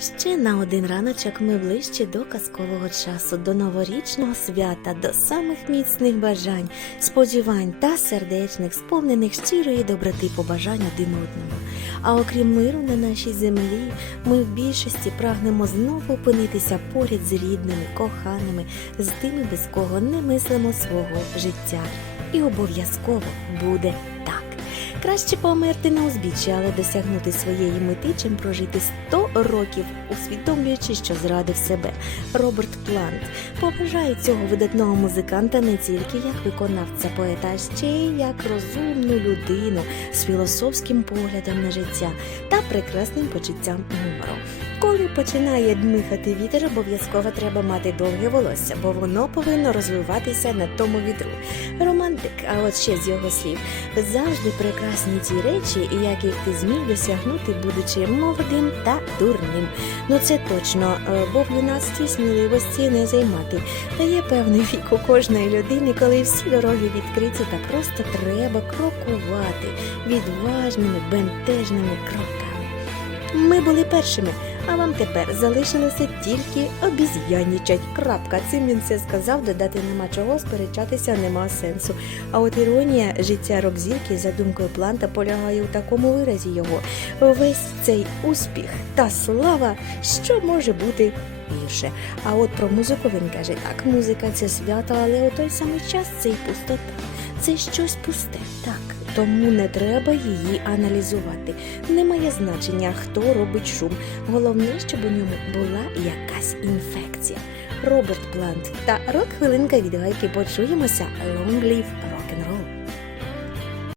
Ще на один раночок ми ближче до казкового часу, до новорічного свята, до самих міцних бажань, сподівань та сердечних, сповнених щирої доброти побажань один одному. А окрім миру на нашій землі, ми в більшості прагнемо знову опинитися поряд з рідними, коханими, з тими, без кого не мислимо свого життя. І обов'язково буде. Краще померти на узбіччі, але досягнути своєї мети, чим прожити 100 років, усвідомлюючи, що зрадив себе. Роберт Плант поважає цього видатного музиканта не тільки як виконавця поета, а ще й як розумну людину з філософським поглядом на життя та прекрасним почуттям гумору. Коли починає дмихати вітер, обов'язково треба мати довге волосся, бо воно повинно розвиватися на тому вітру. Романтик, а от ще з його слів, завжди прекрасні ті речі, яких ти зміг досягнути, будучи молодим та дурним. Ну це точно, е, бо в юнацтві сміливості не займати. Та є певний вік у кожної людини, коли всі дороги відкриті, та просто треба крокувати відважними, бентежними кроками. Ми були першими, а вам тепер залишилося тільки обіз'янічать. Крапка. Цим він все сказав, додати нема чого, сперечатися нема сенсу. А от іронія життя рок-зірки за думкою Планта полягає у такому виразі його. Весь цей успіх та слава, що може бути більше. А от про музику він каже так: музика це свято, але у той самий час це й пустота. Це щось пусте, так. Тому не треба її аналізувати. Немає значення, хто робить шум. Головне, щоб у ньому була якась інфекція. Роберт Плант та рок хвилинка від гайки почуємося. Long live